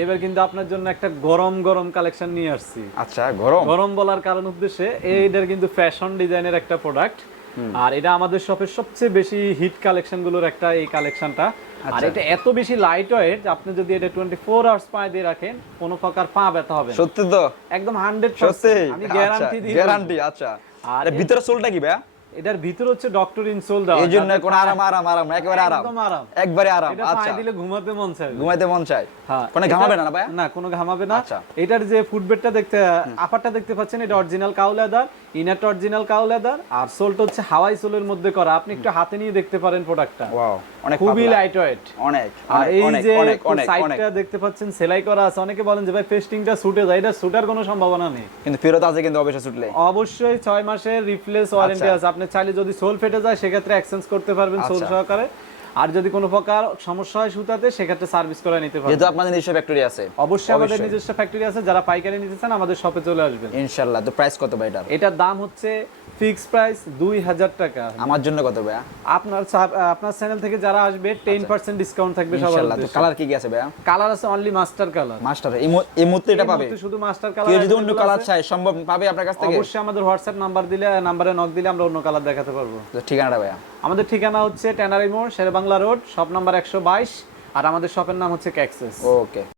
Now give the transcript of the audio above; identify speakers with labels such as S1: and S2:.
S1: এবার কিন্তু আপনার জন্য একটা গরম গরম কালেকশন নিয়ে আসছি।
S2: আচ্ছা গরম?
S1: গরম বলার কারণ উদ্দেশ্যে এইটার কিন্তু ফ্যাশন ডিজাইনের একটা প্রোডাক্ট আর এটা আমাদের শপের সবচেয়ে বেশি হিট কালেকশনগুলোর একটা এই কালেকশনটা আর
S2: আচ্ছা।
S1: এটা এত বেশি লাইট ওয়েট আপনি যদি এটা টোয়েন্টি ফোর আওয়ার্স পায়ে দিয়ে রাখেন কোনো প্রকার পা ব্যথা হবে।
S2: সত্যি তো?
S1: একদম হান্ড্রেড
S2: সত্যি?
S1: আমি গ্যারান্টি দিই
S2: গ্যারান্টি আচ্ছা।
S1: আর
S2: আর ভিতরে সোলটা কি ভাইয়া?
S1: এটার ভিতর হচ্ছে ডক্টর ইনসোল দেওয়া
S2: এই জন্য
S1: যাতে
S2: আরাম আরাম আরাম একেবারে আরাম।
S1: একদম আরাম।
S2: একবারে আরাম
S1: এটা
S2: আচ্ছা।
S1: পায়ে দিলে ঘুমাতে মন চায়।
S2: ঘুমাইতে মন চায়।
S1: হ্যাঁ।
S2: কোনো ঘামাবে না ভাইয়া?
S1: না কোনো ঘামাবে না।
S2: আচ্ছা।
S1: এটার যে ফুটবেডটা দেখতে আপারটা দেখতে পাচ্ছেন এটা অরিজিনাল কাউ লেদার ইনারটা অরিজিনাল কাউ লেদার আর সোলটা হচ্ছে হাওয়াই সোলের মধ্যে করা। আপনি একটু হাতে নিয়ে দেখতে পারেন প্রোডাক্টটা
S2: ওয়াও অনেক
S1: খুবই। লাইট ওয়েট
S2: অনেক
S1: আর এই যে
S2: অনেক
S1: সাইডটা দেখতে পাচ্ছেন সেলাই করা আছে। অনেকে বলেন যে ভাই পেস্টিংটা সুটে যায়। এটা সুটার কোনো সম্ভাবনা নেই।
S2: কিন্তু ফেরত আছে কিন্তু অবশ্যই ছুটলে
S1: অবশ্যই ছয় মাসের রিপ্লেস ওয়ারেন্টি
S2: আচ্ছা।
S1: আছে। আপনি চাইলে যদি সোল ফেটে যায় সেক্ষেত্রে এক্সচেঞ্জ করতে পারবেন সোল
S2: আচ্ছা।
S1: সহকারে আর যদি কোনো প্রকার সমস্যা হয় সুতাতে সেক্ষেত্রে সার্ভিস করে নিতে পারবেন।
S2: যেহেতু আপনাদের নিজস্ব ফ্যাক্টরি আছে।
S1: অবশ্যই আমাদের নিজস্ব ফ্যাক্টরি আছে যারা পাইকারি নিতে চান আমাদের শপে চলে আসবেন।
S2: ইনশাআল্লাহ তো প্রাইস কত ভাই এটার?
S1: এটার দাম হচ্ছে ফিক্স প্রাইস দুই হাজার টাকা।
S2: আমার জন্য কত ভাইয়া?
S1: আপনার আপনার চ্যানেল থেকে যারা আসবে টেন পার্সেন্ট ডিসকাউন্ট থাকবে সবার
S2: ইনশাআল্লাহ তো কালার কি কি আছে ভাইয়া?
S1: কালার আছে অনলি মাস্টার কালার
S2: মাস্টার এই মুহূর্তে এটা পাবে?
S1: শুধু মাস্টার
S2: কেউ
S1: কালার
S2: যদি অন্য কালার চায় সম্ভব পাবে আপনার কাছ থেকে?
S1: অবশ্যই আমাদের হোয়াটসঅ্যাপ নাম্বার দিলে নাম্বারে নক দিলে আমরা অন্য কালার দেখাতে পারব।
S2: ঠিকানাটা ভাইয়া?
S1: আমাদের ঠিকানা হচ্ছে ট্যানারি মোড় বাংলা রোড শপ নাম্বার একশো বাইশ আর আমাদের শপের নাম হচ্ছে ক্যাক্সেস।
S2: ওকে।